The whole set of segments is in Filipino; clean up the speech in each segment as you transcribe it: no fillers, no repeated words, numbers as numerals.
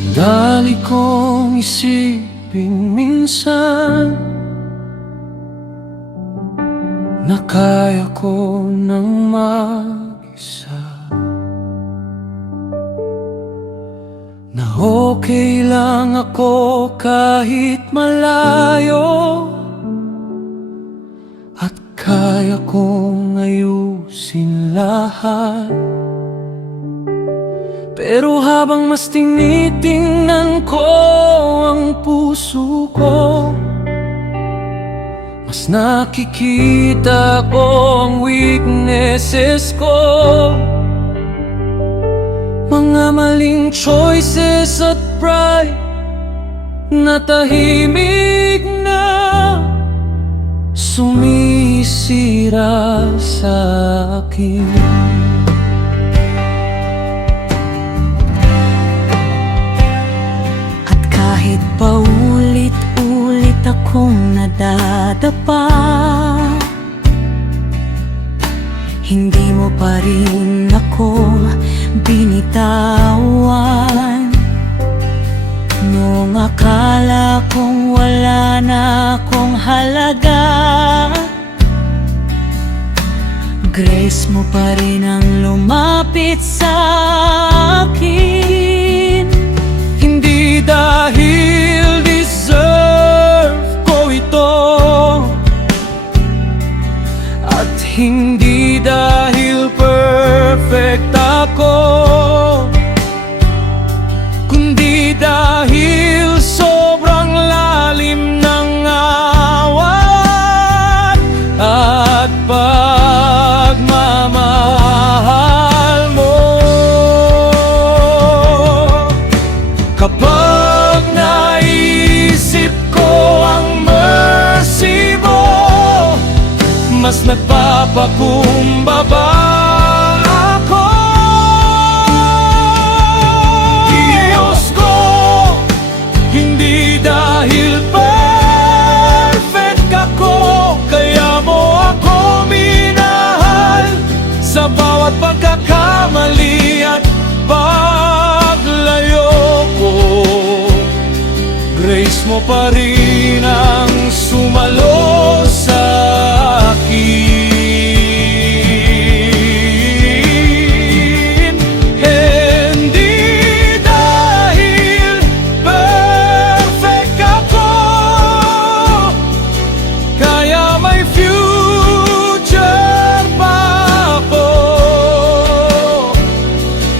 Dali kong isipin minsan na kaya ko nang mag-isa, na okay lang ako kahit malayo, at kaya kong ayusin lahat. Pero habang mas tinitingnan ko ang puso ko, mas nakikita ko ang weaknesses ko. Mga maling choices at pride na tahimik na sumisira sa akin. Kahit paulit-ulit akong nadadapa, hindi mo pa rin ako binitawan. Noong akala kong wala na akong halaga, grace mo pa rin ang lumapit sa akin. Hindi dahil deserve ko ito, at hindi dahil perfect ako, kundi dahil sobrang lalim ng awa at pagmamahal mo. Kapag naisip ko ang mercy mo, mas nagpapakumbaba ako. Diyos ko, hindi dahil perfect ako, kaya mo ako minahal. Sa bawat pagkakamali at paglayo ko, grace mo pa rin ang sumalo sa akin. Hindi dahil perfect ako, kaya may future pa ako.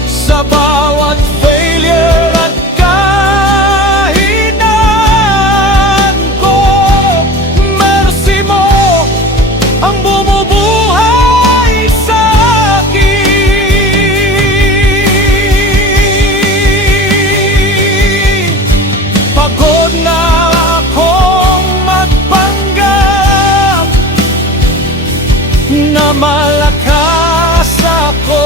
Sa bawat failure at kahinaan ko, mercy mo ang bumubuhay sa akin. Pagod na akong magpanggap na malakas ako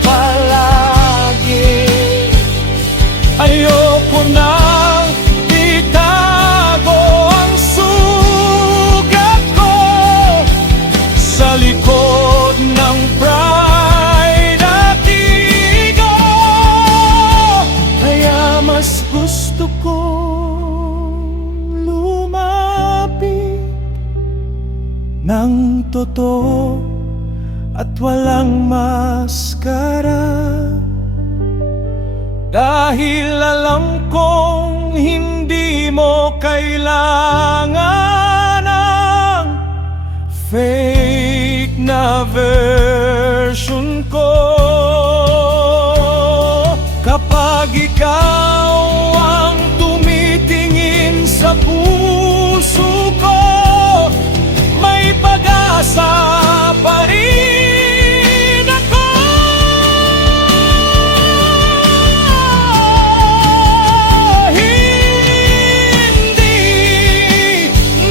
palagi. Ayoko nang itago ang sugat ko sa likod ng pride at ego. Kaya mas gusto ko lumapit ng totoo at walang maskara, dahil alam kong hindi mo kailangan ng fake na version ko. Kapag ikaw ang tumitingin sa puso ko, may pag-asa pa rin ako. Hindi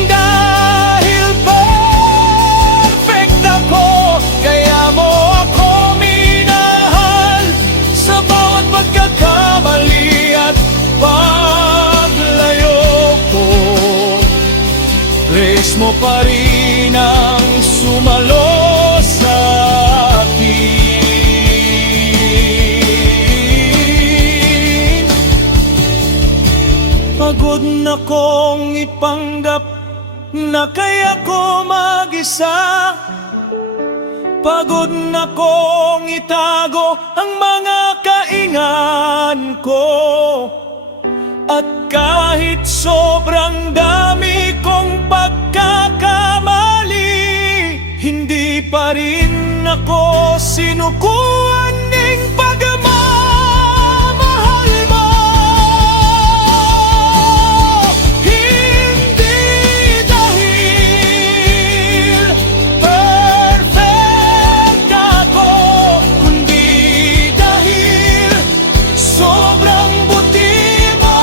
dahil perfect ako, kaya mo ako minahal. Sa bawat pagkakamali at paglayo ko, grace mo pa rin ang sumalo sa akin. Pagod na kong ipanggap na kaya ko mag-isa. Pagod na kong itago ang mga kaingan ko. At kahit sobrang dami kong pagkakamali, hindi pa rin ako sinukuan ng pagmamahal mo. Hindi dahil perfect ako, kundi dahil sobrang buti mo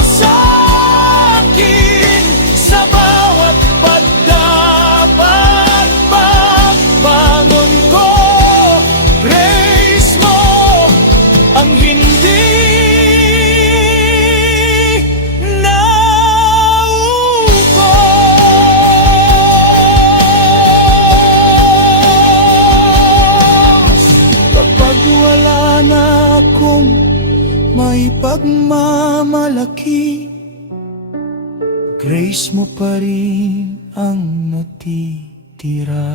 sa akin. Sa bawat pagdapat pagbangon ko, grace mo ang hindi naubos. Kapag wala na akong may pagmamalaki, grace mo pa rin ang natitira.